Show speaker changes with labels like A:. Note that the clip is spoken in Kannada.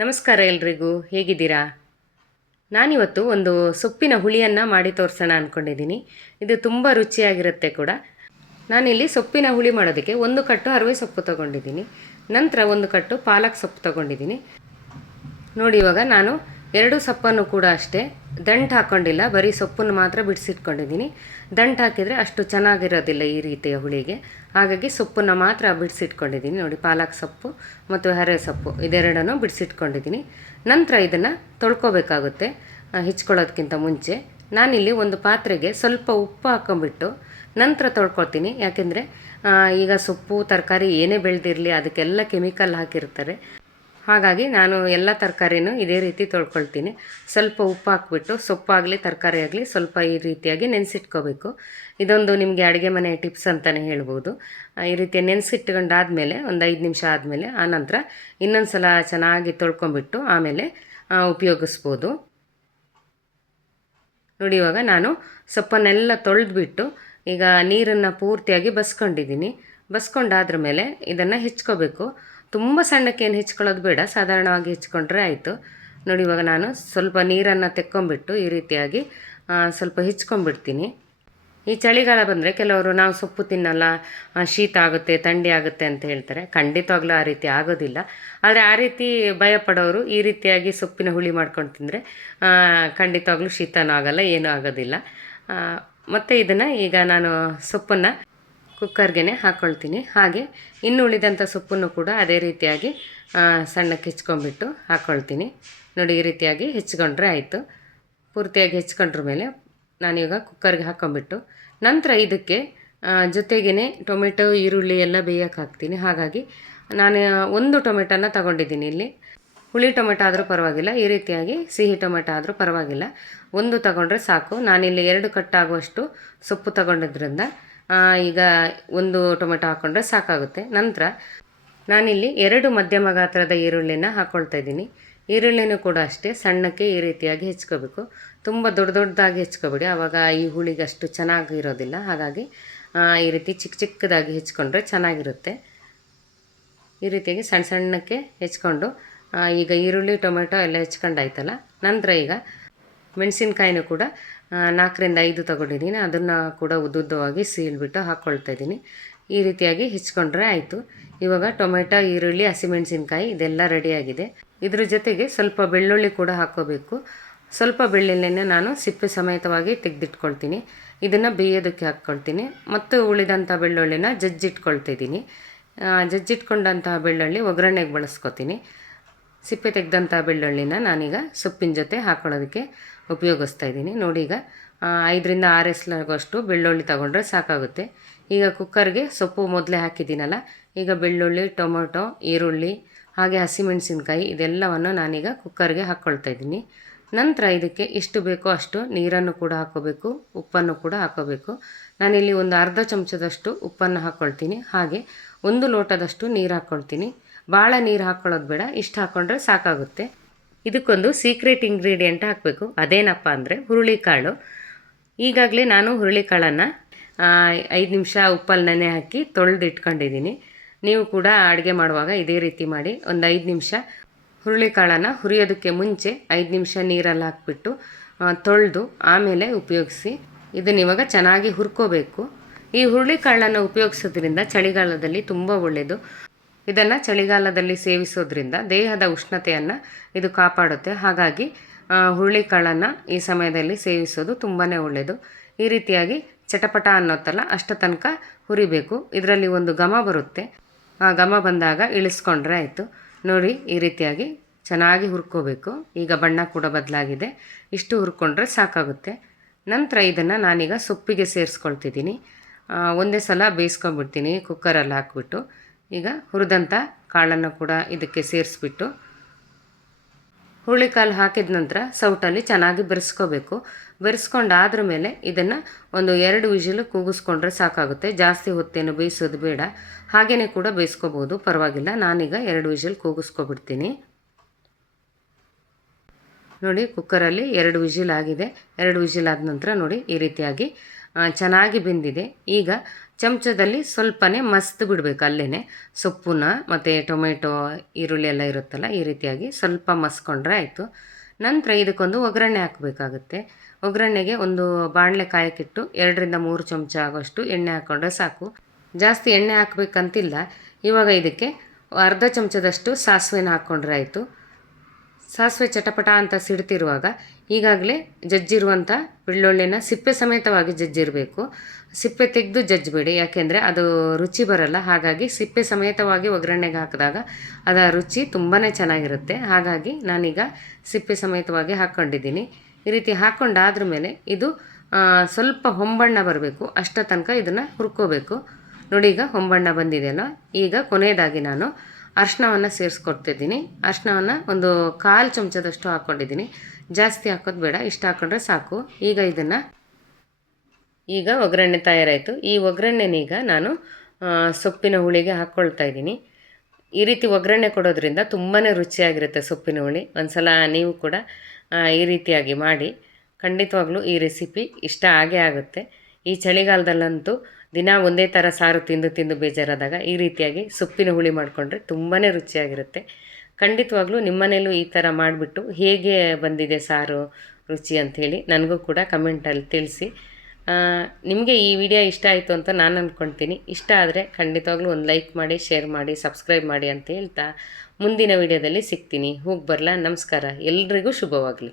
A: ನಮಸ್ಕಾರ ಎಲ್ರಿಗೂ, ಹೇಗಿದ್ದೀರಾ? ನಾನಿವತ್ತು ಒಂದು ಸೊಪ್ಪಿನ ಹುಳಿಯನ್ನು ಮಾಡಿ ತೋರಿಸೋಣ ಅಂದ್ಕೊಂಡಿದ್ದೀನಿ ಇದು ತುಂಬ ರುಚಿಯಾಗಿರುತ್ತೆ ಕೂಡ. ನಾನಿಲ್ಲಿ ಸೊಪ್ಪಿನ ಹುಳಿ ಮಾಡೋದಕ್ಕೆ ಒಂದು ಕಟ್ಟು ಅರವೆ ಸೊಪ್ಪು ತೊಗೊಂಡಿದ್ದೀನಿ. ನಂತರ ಒಂದು ಕಟ್ಟು ಪಾಲಕ್ ಸೊಪ್ಪು ತೊಗೊಂಡಿದ್ದೀನಿ. ನೋಡಿ ಇವಾಗ ನಾನು ಎರಡು ಸೊಪ್ಪನ್ನು ಕೂಡ ಅಷ್ಟೇ. ದಂಟು ಹಾಕ್ಕೊಂಡಿಲ್ಲ ಬರೀ ಸೊಪ್ಪನ್ನು ಮಾತ್ರ ಬಿಡಿಸಿಟ್ಕೊಂಡಿದ್ದೀನಿ. ದಂಟು ಹಾಕಿದರೆ ಅಷ್ಟು ಚೆನ್ನಾಗಿರೋದಿಲ್ಲ ಈ ರೀತಿಯ ಹುಳಿಗೆ. ಹಾಗಾಗಿ ಸೊಪ್ಪನ್ನು ಮಾತ್ರ ಬಿಡಿಸಿಟ್ಕೊಂಡಿದ್ದೀನಿ. ನೋಡಿ, ಪಾಲಕ್ ಸೊಪ್ಪು ಮತ್ತು ಹರೆ ಸೊಪ್ಪು ಇದೆರಡನ್ನು ಬಿಡಿಸಿಟ್ಕೊಂಡಿದ್ದೀನಿ. ನಂತರ ಇದನ್ನು ತೊಳ್ಕೊಬೇಕಾಗುತ್ತೆ ಹಿಚ್ಕೊಳ್ಳೋದಕ್ಕಿಂತ ಮುಂಚೆ. ನಾನಿಲ್ಲಿ ಒಂದು ಪಾತ್ರೆಗೆ ಸ್ವಲ್ಪ ಉಪ್ಪು ಹಾಕೊಂಡ್ಬಿಟ್ಟು ನಂತರ ತೊಳ್ಕೊಳ್ತೀನಿ. ಯಾಕೆಂದರೆ ಈಗ ಸೊಪ್ಪು, ತರಕಾರಿ ಏನೇ ಬೆಳೆದಿರಲಿ, ಅದಕ್ಕೆಲ್ಲ ಕೆಮಿಕಲ್ ಹಾಕಿರ್ತಾರೆ. ಹಾಗಾಗಿ ನಾನು ಎಲ್ಲ ತರಕಾರಿನೂ ಇದೇ ರೀತಿ ತೊಳ್ಕೊಳ್ತೀನಿ. ಸ್ವಲ್ಪ ಉಪ್ಪು ಹಾಕ್ಬಿಟ್ಟು ಸೊಪ್ಪಾಗಲಿ ತರಕಾರಿ ಆಗಲಿ ಸ್ವಲ್ಪ ಈ ರೀತಿಯಾಗಿ ನೆನೆಸಿಟ್ಕೋಬೇಕು. ಇದೊಂದು ನಿಮಗೆ ಅಡುಗೆ ಮನೆ ಟಿಪ್ಸ್ ಅಂತಲೇ ಹೇಳ್ಬೋದು. ಈ ರೀತಿ ನೆನೆಸಿಟ್ಕೊಂಡಾದ್ಮೇಲೆ ಒಂದು ಐದು ನಿಮಿಷ ಆದಮೇಲೆ ಆನಂತರ ಇನ್ನೊಂದು ಸಲ ಚೆನ್ನಾಗಿ ತೊಳ್ಕೊಂಬಿಟ್ಟು ಆಮೇಲೆ ಉಪಯೋಗಿಸ್ಬೋದು. ನೋಡಿ, ಇವಾಗ ನಾನು ಸೊಪ್ಪನ್ನೆಲ್ಲ ತೊಳೆದ್ಬಿಟ್ಟು ಈಗ ನೀರನ್ನು ಪೂರ್ತಿಯಾಗಿ ಬಸ್ಕೊಂಡಿದ್ದೀನಿ. ಬಸ್ಕೊಂಡಾದ್ರ ಮೇಲೆ ಇದನ್ನು ಹೆಚ್ಕೋಬೇಕು. ತುಂಬ ಸಣ್ಣಕ್ಕೇನು ಹೆಚ್ಕೊಳ್ಳೋದು ಬೇಡ, ಸಾಧಾರಣವಾಗಿ ಹೆಚ್ಕೊಂಡ್ರೆ ಆಯಿತು. ನೋಡಿ, ಇವಾಗ ನಾನು ಸ್ವಲ್ಪ ನೀರನ್ನು ತೆಕ್ಕೊಂಬಿಟ್ಟು ಈ ರೀತಿಯಾಗಿ ಸ್ವಲ್ಪ ಹೆಚ್ಕೊಂಡ್ಬಿಡ್ತೀನಿ ಈ ಚಳಿಗಾಲ ಬಂದರೆ ಕೆಲವರು, ನಾವು ಸೊಪ್ಪು ತಿನ್ನಲ್ಲ ಶೀತ ಆಗುತ್ತೆ, ಥಂಡಿ ಆಗುತ್ತೆ ಅಂತ ಹೇಳ್ತಾರೆ. ಖಂಡಿತವಾಗ್ಲೂ ಆ ರೀತಿ ಆಗೋದಿಲ್ಲ. ಆದರೆ ಆ ರೀತಿ ಭಯಪಡೋರು ಈ ರೀತಿಯಾಗಿ ಸೊಪ್ಪಿನ ಹುಳಿ ಮಾಡ್ಕೊಂಡು ತಿಂದರೆ ಖಂಡಿತವಾಗ್ಲೂ ಶೀತನೂ ಆಗಲ್ಲ, ಏನೂ ಆಗೋದಿಲ್ಲ. ಮತ್ತು ಇದನ್ನು ಈಗ ನಾನು ಸೊಪ್ಪನ್ನು ಕುಕ್ಕರ್ಗೆ ಹಾಕ್ಕೊಳ್ತೀನಿ ಹಾಗೆ ಇನ್ನು ಉಳಿದಂಥ ಸೊಪ್ಪನ್ನು ಕೂಡ ಅದೇ ರೀತಿಯಾಗಿ ಸಣ್ಣಕ್ಕೆ ಹೆಚ್ಕೊಂಡ್ಬಿಟ್ಟು ಹಾಕ್ಕೊಳ್ತೀನಿ ನೋಡಿ, ಈ ರೀತಿಯಾಗಿ ಹೆಚ್ಕೊಂಡ್ರೆ ಆಯಿತು. ಪೂರ್ತಿಯಾಗಿ ಹೆಚ್ಕೊಂಡ್ರ ಮೇಲೆ ನಾನೀಗ ಕುಕ್ಕರ್ಗೆ ಹಾಕ್ಕೊಂಬಿಟ್ಟು ನಂತರ ಇದಕ್ಕೆ ಜೊತೆಗೇ ಟೊಮೆಟೊ, ಈರುಳ್ಳಿ ಎಲ್ಲ ಬೇಯಕ್ಕೆ ಹಾಕ್ತೀನಿ. ಹಾಗಾಗಿ ನಾನು ಒಂದು ಟೊಮೆಟೊನ ತಗೊಂಡಿದ್ದೀನಿ ಇಲ್ಲಿ. ಹುಳಿ ಟೊಮೆಟೊ ಆದರೂ ಪರವಾಗಿಲ್ಲ, ಈ ರೀತಿಯಾಗಿ ಸಿಹಿ ಟೊಮೆಟೊ ಆದರೂ ಪರವಾಗಿಲ್ಲ. ಒಂದು ತಗೊಂಡ್ರೆ ಸಾಕು. ನಾನಿಲ್ಲಿ ಎರಡು ಕಟ್ಟಾಗುವಷ್ಟು ಸೊಪ್ಪು ತಗೊಂಡಿದ್ರಿಂದ ಈಗ ಒಂದು ಟೊಮೆಟೊ ಹಾಕ್ಕೊಂಡ್ರೆ ಸಾಕಾಗುತ್ತೆ. ನಂತರ ನಾನಿಲ್ಲಿ ಎರಡು ಮಧ್ಯಮ ಗಾತ್ರದ ಈರುಳ್ಳಿನ ಹಾಕ್ಕೊಳ್ತಾ ಇದ್ದೀನಿ. ಈರುಳ್ಳಿನೂ ಕೂಡ ಅಷ್ಟೇ ಸಣ್ಣಕ್ಕೆ ಈ ರೀತಿಯಾಗಿ ಹೆಚ್ಕೋಬೇಕು. ತುಂಬ ದೊಡ್ಡ ದೊಡ್ಡದಾಗಿ ಹೆಚ್ಕೋಬೇಡಿ. ಆವಾಗ ಈ ಹುಳಿಗೆ ಅಷ್ಟು ಚೆನ್ನಾಗಿರೋದಿಲ್ಲ. ಹಾಗಾಗಿ ಈ ರೀತಿ ಚಿಕ್ಕ ಚಿಕ್ಕದಾಗಿ ಹೆಚ್ಕೊಂಡ್ರೆ ಚೆನ್ನಾಗಿರುತ್ತೆ. ಈ ರೀತಿಯಾಗಿ ಸಣ್ಣ ಸಣ್ಣಕ್ಕೆ ಹೆಚ್ಕೊಂಡು ಈಗ ಈರುಳ್ಳಿ, ಟೊಮೆಟೊ ಎಲ್ಲ ಹೆಚ್ಕೊಂಡಾಯ್ತಲ್ಲ. ನಂತರ ಈಗ ಮೆಣಸಿನ್ಕಾಯಿನೂ ಕೂಡ ನಾಲ್ಕರಿಂದ ಐದು ತಗೊಂಡಿದ್ದೀನಿ. ಅದನ್ನು ಕೂಡ ಉದ್ದುದ್ದವಾಗಿ ಸೀಳ್ಬಿಟ್ಟು ಹಾಕ್ಕೊಳ್ತಾ ಇದ್ದೀನಿ. ಈ ರೀತಿಯಾಗಿ ಹೆಚ್ಕೊಂಡ್ರೆ ಆಯಿತು. ಇವಾಗ ಟೊಮೆಟೊ, ಈರುಳ್ಳಿ, ಹಸಿಮೆಣಸಿನ್ಕಾಯಿ ಇದೆಲ್ಲ ರೆಡಿಯಾಗಿದೆ. ಇದ್ರ ಜೊತೆಗೆ ಸ್ವಲ್ಪ ಬೆಳ್ಳುಳ್ಳಿ ಕೂಡ ಹಾಕ್ಕೋಬೇಕು ಸ್ವಲ್ಪ ಬೆಳ್ಳುಳ್ಳಿನ ನಾನು ಸಿಪ್ಪೆ ಸಮೇತವಾಗಿ ತೆಗೆದಿಟ್ಕೊಳ್ತೀನಿ. ಇದನ್ನು ಬೇಯೋದಕ್ಕೆ ಹಾಕ್ಕೊಳ್ತೀನಿ. ಮತ್ತು ಉಳಿದಂಥ ಬೆಳ್ಳುಳ್ಳಿನ ಜಜ್ಜಿಟ್ಕೊಳ್ತಿದ್ದೀನಿ ಜಜ್ಜಿಟ್ಕೊಂಡಂತಹ ಬೆಳ್ಳುಳ್ಳಿ ಒಗ್ಗರಣೆಗೆ ಬಳಸ್ಕೊತೀನಿ. ಸಿಪ್ಪೆ ತೆಗೆದಂಥ ಬೆಳ್ಳುಳ್ಳಿನ ನಾನೀಗ ಸೊಪ್ಪಿನ ಜೊತೆ ಹಾಕೊಳ್ಳೋದಕ್ಕೆ ಉಪಯೋಗಿಸ್ತಾ ಇದ್ದೀನಿ. ನೋಡಿ ಈಗ ಐದರಿಂದ ಆರು ಎಸ್ಲಾಗುವಷ್ಟು ಬೆಳ್ಳುಳ್ಳಿ ತಗೊಂಡ್ರೆ ಸಾಕಾಗುತ್ತೆ. ಈಗ ಕುಕ್ಕರ್ಗೆ ಸೊಪ್ಪು ಮೊದಲೇ ಹಾಕಿದ್ದೀನಲ್ಲ, ಈಗ ಬೆಳ್ಳುಳ್ಳಿ, ಟೊಮೊಟೊ, ಈರುಳ್ಳಿ, ಹಾಗೆ ಹಸಿಮೆಣಸಿನ್ಕಾಯಿ ಇದೆಲ್ಲವನ್ನು ನಾನೀಗ ಕುಕ್ಕರ್ಗೆ ಹಾಕ್ಕೊಳ್ತಾ ಇದ್ದೀನಿ. ನಂತರ ಇದಕ್ಕೆ ಎಷ್ಟು ಬೇಕೋ ಅಷ್ಟು ನೀರನ್ನು ಕೂಡ ಹಾಕೋಬೇಕು, ಉಪ್ಪನ್ನು ಕೂಡ ಹಾಕೋಬೇಕು. ನಾನಿಲ್ಲಿ ಒಂದು ಅರ್ಧ ಚಮಚದಷ್ಟು ಉಪ್ಪನ್ನು ಹಾಕ್ಕೊಳ್ತೀನಿ ಹಾಗೆ ಒಂದು ಲೋಟದಷ್ಟು ನೀರು ಹಾಕ್ಕೊಳ್ತೀನಿ ಭಾಳ ನೀರು ಹಾಕ್ಕೊಳ್ಳೋದು ಬೇಡ, ಇಷ್ಟು ಹಾಕ್ಕೊಂಡ್ರೆ ಸಾಕಾಗುತ್ತೆ. ಇದಕ್ಕೊಂದು ಸೀಕ್ರೆಟ್ ಇಂಗ್ರೀಡಿಯೆಂಟ್ ಹಾಕಬೇಕು. ಅದೇನಪ್ಪ ಅಂದರೆ ಹುರುಳಿಕಾಳು. ಈಗಾಗಲೇ ನಾನು ಹುರುಳಿಕಾಳನ್ನು ಐದು ನಿಮಿಷ ಉಪ್ಪಲ್ಲಿ ನೆನೆ ಹಾಕಿ ತೊಳೆದು ಇಟ್ಕೊಂಡಿದ್ದೀನಿ ನೀವು ಕೂಡ ಅಡುಗೆ ಮಾಡುವಾಗ ಇದೇ ರೀತಿ ಮಾಡಿ. ಒಂದು ಐದು ನಿಮಿಷ ಹುರುಳಿಕಾಳನ್ನು ಹುರಿಯೋದಕ್ಕೆ ಮುಂಚೆ ಐದು ನಿಮಿಷ ನೀರಲ್ಲಿ ಹಾಕ್ಬಿಟ್ಟು ತೊಳೆದು ಆಮೇಲೆ ಉಪಯೋಗಿಸಿ. ಇದನ್ನ ಇವಾಗ ಚೆನ್ನಾಗಿ ಹುರ್ಕೋಬೇಕು. ಈ ಹುರುಳಿಕಾಳನ್ನು ಉಪಯೋಗಿಸೋದ್ರಿಂದ ಚಳಿಗಾಲದಲ್ಲಿ ತುಂಬ ಒಳ್ಳೆಯದು ಇದನ್ನು ಚಳಿಗಾಲದಲ್ಲಿ ಸೇವಿಸೋದ್ರಿಂದ ದೇಹದ ಉಷ್ಣತೆಯನ್ನು ಇದು ಕಾಪಾಡುತ್ತೆ. ಹಾಗಾಗಿ ಹುರುಳಿಕಾಳನ್ನು ಈ ಸಮಯದಲ್ಲಿ ಸೇವಿಸೋದು ತುಂಬಾ ಒಳ್ಳೆಯದು ಈ ರೀತಿಯಾಗಿ ಚಟಪಟ ಅನ್ನೋತ್ತಲ್ಲ, ಅಷ್ಟ ತನಕ ಹುರಿಬೇಕು. ಇದರಲ್ಲಿ ಒಂದು ಘಮ ಬರುತ್ತೆ. ಆ ಘಮ ಬಂದಾಗ ಇಳಿಸ್ಕೊಂಡ್ರೆ ಆಯಿತು. ನೋಡಿ, ಈ ರೀತಿಯಾಗಿ ಚೆನ್ನಾಗಿ ಹುರ್ಕೋಬೇಕು. ಈಗ ಬಣ್ಣ ಕೂಡ ಬದಲಾಗಿದೆ. ಇಷ್ಟು ಹುರ್ಕೊಂಡ್ರೆ ಸಾಕಾಗುತ್ತೆ. ನಂತರ ಇದನ್ನು ನಾನೀಗ ಸೊಪ್ಪಿಗೆ ಸೇರಿಸ್ಕೊಳ್ತಿದ್ದೀನಿ. ಒಂದೇ ಸಲ ಬೇಯಿಸ್ಕೊಂಡ್ಬಿಡ್ತೀನಿ. ಕುಕ್ಕರಲ್ಲಿ ಹಾಕ್ಬಿಟ್ಟು. ಈಗ ಹುರಿದಂಥ ಕಾಳನ್ನು ಕೂಡ ಇದಕ್ಕೆ ಸೇರಿಸ್ಬಿಟ್ಟು ಹುರುಳಿಕಾಳು ಹಾಕಿದ ನಂತರ ಸೌಟಲ್ಲಿ ಚೆನ್ನಾಗಿ ಬೆರೆಸ್ಕೋಬೇಕು. ಬೆರೆಸ್ಕೊಂಡಾದ್ರ ಮೇಲೆ ಇದನ್ನು ಒಂದು ಎರಡು ವಿಷಲು ಕೂಗಿಸ್ಕೊಂಡ್ರೆ ಸಾಕಾಗುತ್ತೆ. ಜಾಸ್ತಿ ಹೊತ್ತೇನು ಬೇಯಿಸೋದು ಬೇಡ. ಹಾಗೆಯೇ ಕೂಡ ಬೇಯಿಸ್ಕೋಬೋದು. ಪರವಾಗಿಲ್ಲ. ನಾನೀಗ ಎರಡು ವಿಷಲ್ ಕೂಗಿಸ್ಕೊಬಿಡ್ತೀನಿ. ನೋಡಿ, ಕುಕ್ಕರಲ್ಲಿ ಎರಡು ವಿಜಿಲ್ ಆಗಿದೆ. ಎರಡು ವಿಜಿಲ್ ಆದ ನಂತರ ನೋಡಿ ಈ ರೀತಿಯಾಗಿ ಚೆನ್ನಾಗಿ ಬೆಂದಿದೆ. ಈಗ ಚಮಚದಲ್ಲಿ ಸ್ವಲ್ಪನೇ ಮಸ್ತ್ ಬಿಡಬೇಕು ಅಲ್ಲೇ ಸೊಪ್ಪನ್ನ ಮತ್ತು ಟೊಮೆಟೊ, ಈರುಳ್ಳಿ ಎಲ್ಲ ಇರುತ್ತಲ್ಲ, ಈ ರೀತಿಯಾಗಿ ಸ್ವಲ್ಪ ಮಸ್ಕೊಂಡ್ರೆ ಆಯಿತು. ನಂತರ ಇದಕ್ಕೊಂದು ಒಗ್ಗರಣೆ ಹಾಕಬೇಕಾಗುತ್ತೆ. ಒಗ್ಗರಣೆಗೆ ಒಂದು ಬಾಣಲೆ ಕಾಯಕ್ಕಿಟ್ಟು ಎರಡರಿಂದ ಮೂರು ಚಮಚ ಆಗೋಷ್ಟು ಎಣ್ಣೆ ಹಾಕ್ಕೊಂಡ್ರೆ ಸಾಕು. ಜಾಸ್ತಿ ಎಣ್ಣೆ ಹಾಕಬೇಕಂತಿಲ್ಲ. ಇವಾಗ ಇದಕ್ಕೆ ಅರ್ಧ ಚಮಚದಷ್ಟು ಸಾಸಿವೆನ ಹಾಕ್ಕೊಂಡ್ರೆ ಆಯಿತು. ಸಾಸಿವೆ ಚಟಪಟ ಅಂತ ಸಿಡ್ತಿರುವಾಗ ಈಗಾಗಲೇ ಜಜ್ಜಿರುವಂಥ ಬೆಳ್ಳುಳ್ಳಿನ ಸಿಪ್ಪೆ ಸಮೇತವಾಗಿ ಜಜ್ಜಿರಬೇಕು. ಸಿಪ್ಪೆ ತೆಗೆದು ಜಜ್ಜಿಬೇಡಿ, ಯಾಕೆಂದರೆ ಅದು ರುಚಿ ಬರಲ್ಲ. ಹಾಗಾಗಿ ಸಿಪ್ಪೆ ಸಮೇತವಾಗಿ ಒಗ್ಗರಣೆಗೆ ಹಾಕಿದಾಗ ಅದರ ರುಚಿ ತುಂಬಾ ಚೆನ್ನಾಗಿರುತ್ತೆ. ಹಾಗಾಗಿ ನಾನೀಗ ಸಿಪ್ಪೆ ಸಮೇತವಾಗಿ ಹಾಕ್ಕೊಂಡಿದ್ದೀನಿ ಈ ರೀತಿ ಹಾಕ್ಕೊಂಡಾದ್ರ ಮೇಲೆ ಇದು ಸ್ವಲ್ಪ ಹೊಂಬಣ್ಣ ಬರಬೇಕು. ಅಷ್ಟ ತನಕ ಇದನ್ನು ಹುರ್ಕೋಬೇಕು. ನೋಡಿ ಈಗ ಹೊಂಬಣ್ಣ ಬಂದಿದೆಯಲ್ಲ, ಈಗ ಕೊನೆಯದಾಗಿ ನಾನು ಅರ್ಶಿನವನ್ನು ಸೇರಿಸ್ಕೊಡ್ತಿದ್ದೀನಿ. ಅರ್ಶಿನವನ್ನು ಒಂದು ಕಾಲು ಚಮಚದಷ್ಟು ಹಾಕ್ಕೊಂಡಿದ್ದೀನಿ ಜಾಸ್ತಿ ಹಾಕೋದು ಬೇಡ, ಇಷ್ಟು ಹಾಕ್ಕೊಂಡ್ರೆ ಸಾಕು. ಈಗ ಇದನ್ನು ಈಗ ಒಗ್ಗರಣೆ ತಯಾರಾಯಿತು. ಈ ಒಗ್ಗರಣೆನೀಗ ನಾನು ಸೊಪ್ಪಿನ ಹುಳಿಗೆ ಹಾಕ್ಕೊಳ್ತಾ ಇದ್ದೀನಿ. ಈ ರೀತಿ ಒಗ್ಗರಣೆ ಕೊಡೋದ್ರಿಂದ ತುಂಬಾ ರುಚಿಯಾಗಿರುತ್ತೆ ಸೊಪ್ಪಿನ ಹುಳಿ. ಒಂದ್ಸಲ ನೀವು ಕೂಡ ಈ ರೀತಿಯಾಗಿ ಮಾಡಿ. ಖಂಡಿತವಾಗ್ಲೂ ಈ ರೆಸಿಪಿ ಇಷ್ಟ ಆಗೇ ಆಗುತ್ತೆ. ಈ ಚಳಿಗಾಲದಲ್ಲಂತೂ ದಿನ ಒಂದೇ ಥರ ಸಾರು ತಿಂದು ತಿಂದು ಬೇಜಾರಾದಾಗ ಈ ರೀತಿಯಾಗಿ ಸೊಪ್ಪಿನ ಹುಳಿ ಮಾಡಿಕೊಂಡ್ರೆ ತುಂಬಾ ರುಚಿಯಾಗಿರುತ್ತೆ. ಖಂಡಿತವಾಗ್ಲೂ ನಿಮ್ಮನೇಲೂ ಈ ಥರ ಮಾಡಿಬಿಟ್ಟು ಹೇಗೆ ಬಂದಿದೆ ಸಾರು ರುಚಿ ಅಂಥೇಳಿ ನನಗೂ ಕೂಡ ಕಮೆಂಟಲ್ಲಿ ತಿಳಿಸಿ. ನಿಮಗೆ ಈ ವಿಡಿಯೋ ಇಷ್ಟ ಆಯಿತು ಅಂತ ನಾನು ಅಂದ್ಕೊಳ್ತೀನಿ ಇಷ್ಟ ಆದರೆ ಖಂಡಿತವಾಗ್ಲೂ ಒಂದು ಲೈಕ್ ಮಾಡಿ, ಶೇರ್ ಮಾಡಿ, ಸಬ್ಸ್ಕ್ರೈಬ್ ಮಾಡಿ ಅಂತ ಹೇಳ್ತಾ ಮುಂದಿನ ವಿಡಿಯೋದಲ್ಲಿ ಸಿಗ್ತೀನಿ. ಹೋಗಿ ಬರಲಾ? ನಮಸ್ಕಾರ. ಎಲ್ರಿಗೂ ಶುಭವಾಗಲಿ.